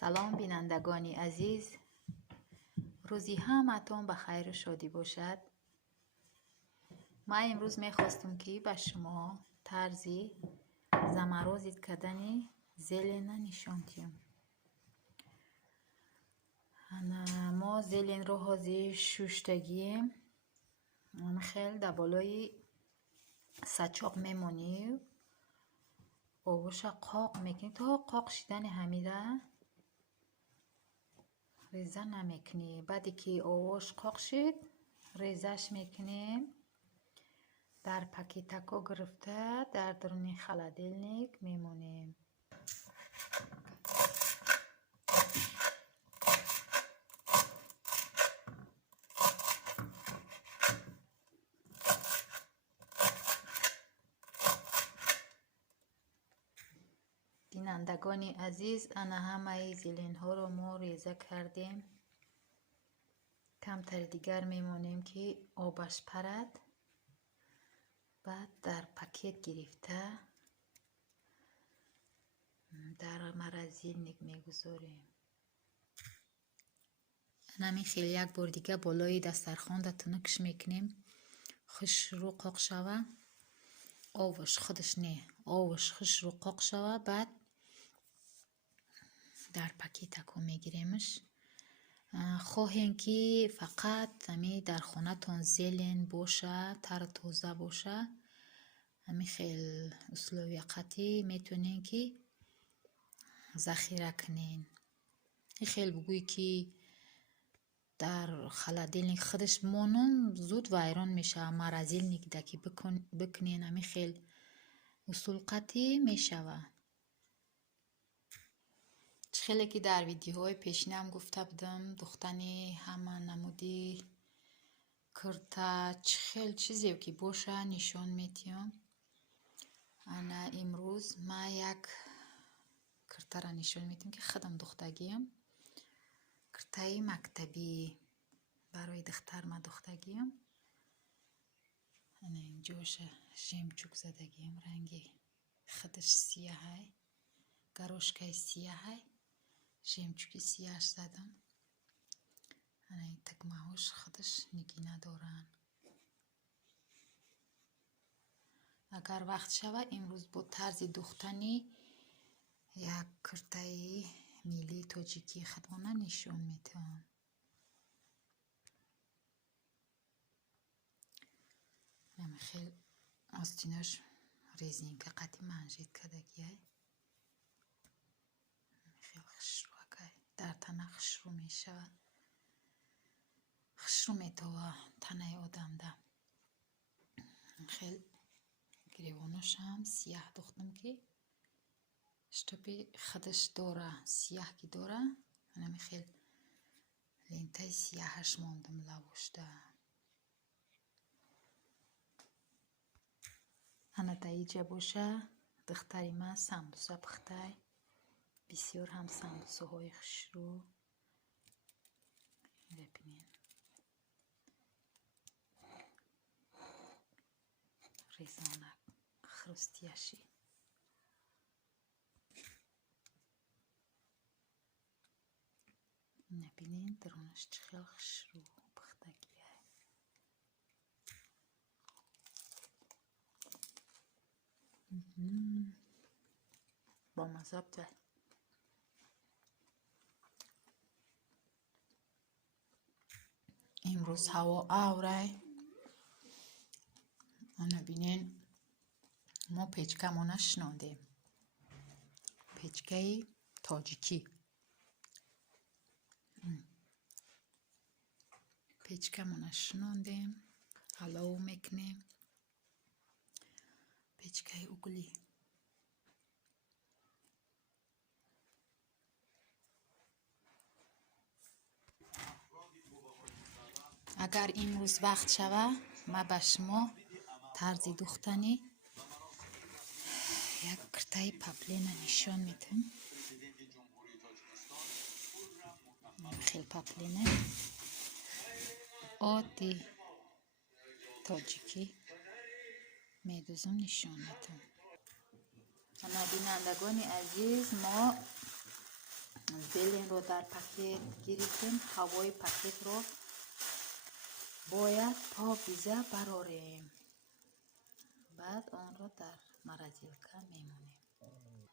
سلام بینندگانی عزیز، روزی همتون بخیر و شادی باشد. ما امروز میخواستم که به شما طرزی زمرازید کردن زلن نشان دیم. ما زلن رو حاضی شوشتگیم خیلی در بالای سچاق میمونیم، آبوش قاق میکنیم تا قاق شدن همیده ریزه نمیکنی. بعدی که آواش قاق شد ریزش میکنیم، در پاکیتکو گرفته در درون خلادلنیک میمونیم. بینندگان عزیز، انا همه زلین ها رو ما ریزه کردیم. کمتر دیگر میمونیم که آبش پرد. بعد در پاکت گرفته در مرزیلنیک میگذاریم. نمی خیلی یک بار دیگه بالای دسترخوان در تنکش میکنیم، خوش رو قاق شوه، آبش خودش نه آبش خوش رو قاق شوه. بعد در پاکیتکو میگیریمش. خواهیم که فقط همی در خانه تان زلن باشه، تر تازه باشه. همی خیلی اصلاویقتی میتونین که ذخیره کنین. خیلی بگوی که در خلادلنیک خودش مانون زود ویران میشه. مرزیلنیک دکی بکنین همی خیلی اصول قطعی میشوه. خیلی که در ویدیوهای پیشینه هم گفته بودم دختنی همه نمودی کرتا خیلی چیزی که باشه نشان میتیم. انا امروز ما یک کرتا را نشان میتیم که خودم دختگیم، کرتای مکتبی برای دختر ما دختگیم. انا اینجاش ژمچوک زدگیم، رنگی خودش سیاهی، گروشکای سیاهی، ژمچوکی سیاهش زدم. انا این تکمه هاش خودش نگینه دارن. اگر وقت شوه امروز با طرز دوختنی یک کرتای میلی تاجیکی خودمانه نشان میتون. نمی خیلی آستیناش ریزین که قطعی منجید کدگیه. خیلی خشرو اگه در تنه خشرو میشه، خشرو میتوه تنه آدم ده. خیلی گریواناش هم سیاه دوختم که شتوپی خودش داره، سیاه که داره. نمی خیلی لینتای سیاهش موندم لوشته. انا تاییجه باشه دختری من سمبوسه پخته، بسیار هم سمبوسه های خشرو ببینین ریزانه خرستیشی. نبینین درونش چخیل خشرو پختگیه. با مذاب ده. امروز هوا آوره. نبینین ما پیچکه ما نشناندیم، پیچکه تاجیکی. پیچکه ما نشناندیم، حلاو میکنیم. پیچکه اوگلی. اگر امروز وقت شوه ما به شما طرز دوختنی یک کرتای پاپلین نشان میتونم. خیلی پاپلینه عادی تاجیکی میدوزم نشان میتونم. بینندگان عزیز، ما زلن رو در پاکت گرفتیم، هوای پاکت رو باید پاکیزه براریم. بعد آن را در مراجلکه میمونیم.